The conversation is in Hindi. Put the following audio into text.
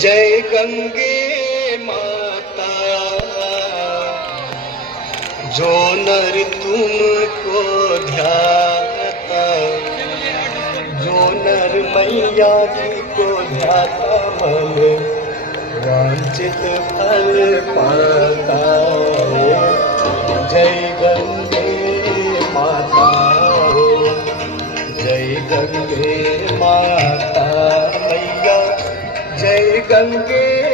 जय गंगे माता, जो नर तुमको ध्याता, जो नर मैया जी को ध्याता मन वांछित फल पाता। जय गंगे माता हो, जय गंगे माता मैया, जय गंगे